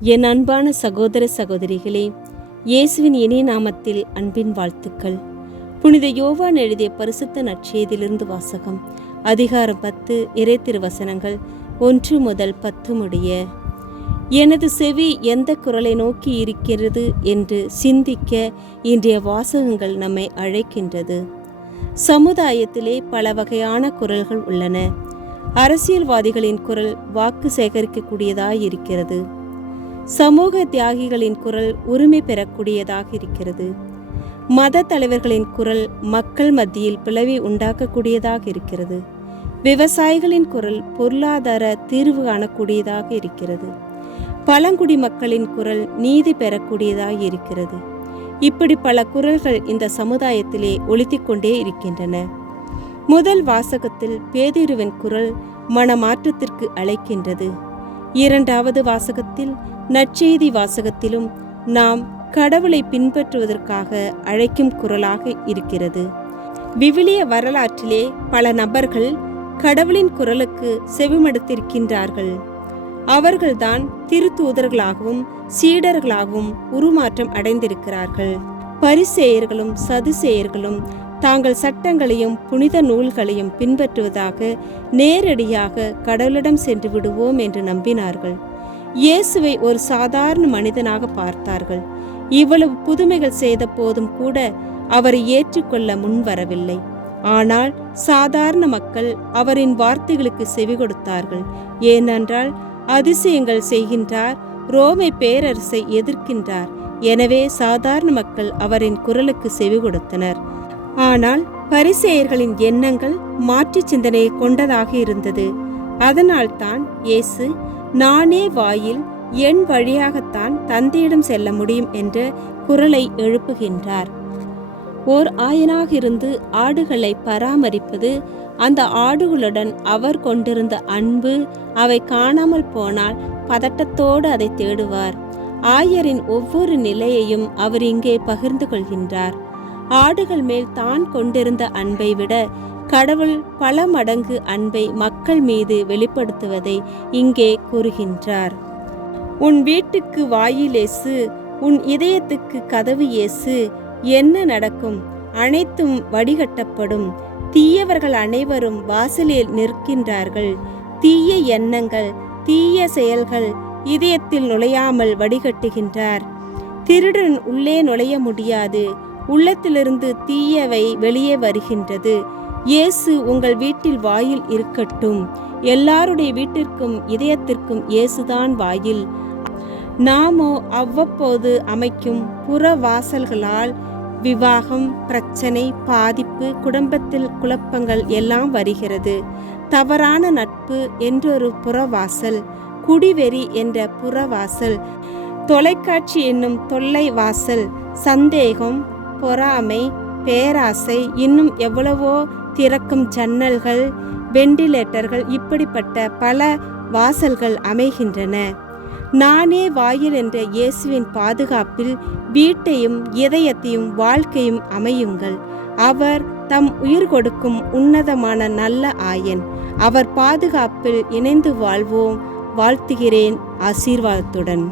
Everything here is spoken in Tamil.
என் அன்பான சகோதர சகோதரிகளே, இயேசுவின் இனிய நாமத்தில் அன்பின் வாழ்த்துக்கள். புனித யோவான் எழுதிய பரிசுத்த நற்செய்தியிலிருந்து வாசகம். அதிகாரம் 10, இறை திருவசனங்கள் 1 முதல் 10 முடிய. எனது செவி எந்த குரலை நோக்கி இருக்கிறது என்று சிந்திக்க இன்றைய வாசகங்கள் நம்மை அழைக்கின்றது. சமுதாயத்திலே பல வகையான குரல்கள் உள்ளன. அரசியல்வாதிகளின் குரல் வாக்கு சேகரிக்கக்கூடியதாய் இருக்கிறது. சமூக தியாகிகளின் குரல் உரிமை பெறக்கூடியதாக இருக்கிறது. மத தலைவர்களின் குரல் மக்கள் மத்தியில் பிளவை உண்டாக்கக்கூடியதாக இருக்கிறது. விவசாயிகளின் குரல் பொருளாதார தீர்வு காணக்கூடியதாக இருக்கிறது. பழங்குடி மக்களின் குரல் நீதி பெறக்கூடியதாக இருக்கிறது. இப்படி பல குரல்கள் இந்த சமுதாயத்திலே ஒலித்துக் கொண்டே இருக்கின்றன. முதல் வாசகத்தில் பேதுருவின் குரல் மனமாற்றத்திற்கு அழைக்கின்றது. இரண்டாவது வாசகத்தில் நற்செய்தி வாசகத்திலும் நாம் கடவுளை பின்பற்றுவதற்காக அழைக்கும் குரலாக இருக்கிறது. விவிலிய வரலாற்றிலே பல நபர்கள் கடவுளின் குரலுக்கு செவிமடுத்திருக்கின்றார்கள். அவர்கள்தான் திருத்தூதர்களாகவும் சீடர்களாகவும் உருமாற்றம் அடைந்திருக்கிறார்கள். பரிசேயர்களும் சதுசேயர்களும் தாங்கள் சட்டங்களையும் புனித நூல்களையும் பின்பற்றுவதாக நேரடியாக கடவுளிடம் சென்று விடுவோம் என்று நம்பினார்கள். இயேசுவை ஒரு சாதாரண மனிதனாக பார்த்தார்கள். இவ்வளவு புதுமைகள் செய்த போதும் கூட அவரை ஏற்றுக்கொள்ள முன்வரவில்லை. ஆனால் சாதாரண மக்கள் அவரின் வார்த்தைகளுக்கு செவி கொடுத்தார்கள். ஏனென்றால் அதிசயங்கள் செய்கின்றார், ரோமை பேரரசை எதிர்க்கின்றார். எனவே சாதாரண மக்கள் அவரின் குரலுக்கு செவி கொடுத்தனர். ஆனால் பரிசேயர்களின் எண்ணங்கள் மாற்று சிந்தனையை கொண்டதாக இருந்தது. அதனால்தான் இயேசு, நானே வாயில், என் வழியாகத்தான் தந்தையிடம் செல்ல முடியும் என்ற குரலை எழுப்புகின்றார். ஓர் ஆயனாக இருந்து ஆடுகளை பராமரிப்பது, அந்த ஆடுகளுடன் அவர் கொண்டிருந்த அன்பு, அவை காணாமல் போனால் பதட்டத்தோடு அதை தேடுவார். ஆயரின் ஒவ்வொரு நிலையையும் அவர் இங்கே பகிர்ந்து கொள்கின்றார். ஆடுகள் மேல் தான் கொண்டிருந்த அன்பை விட கடவுள் பல மடங்கு அன்பை மக்கள் மீது வெளிப்படுத்துவதை இங்கே கூறுகின்றார். உன் வீட்டுக்கு வாயில் இயேசு, உன் இதயத்துக்கு கதவு இயேசு. என்ன நடக்கும்? அனைத்தும் வடிகட்டப்படும். தீயவர்கள் அனைவரும் வாசலில் நிற்கின்றார்கள். தீய எண்ணங்கள், தீய செயல்கள் இதயத்தில் நுழையாமல் வடிகட்டுகின்றார். திருடன் உள்ளே நுழைய முடியாது. உள்ளத்திலிருந்து தீயவை வெளியே வருகின்றது. இயேசு உங்கள் வீட்டில் வாயில் இருக்கட்டும். எல்லாருடைய வீட்டிற்கும் இதயத்திற்கும் இயேசுதான் வாயில். நாமோ அவ்வப்போது அமைக்கும் புற வாசல்களால் விவாகம், பிரச்சனை, பாதிப்பு, குடும்பத்தில் குழப்பங்கள் எல்லாம் வருகிறது. தவறான நட்பு என்றொரு புறவாசல், குடிவெறி என்ற புறவாசல், தொலைக்காட்சி என்னும் தொல்லை வாசல், சந்தேகம், பொறாமை, பேராசை, இன்னும் எவ்வளவோ திறக்கும் ஜன்னல்கள், வெண்டிலேட்டர்கள், இப்படிப்பட்ட பல வாசல்கள் அமைகின்றன. நானே வாயில் என்ற இயேசுவின் பாதுகாப்பில் வீட்டையும் இதயத்தையும் வாழ்க்கையும் அமையுங்கள். அவர் தம் உயிர் கொடுக்கும் உன்னதமான நல்ல ஆயன். அவர் பாதுகாப்பில் இணைந்து வாழ்வோம். வாழ்த்துகிறேன் ஆசீர்வாதத்துடன்.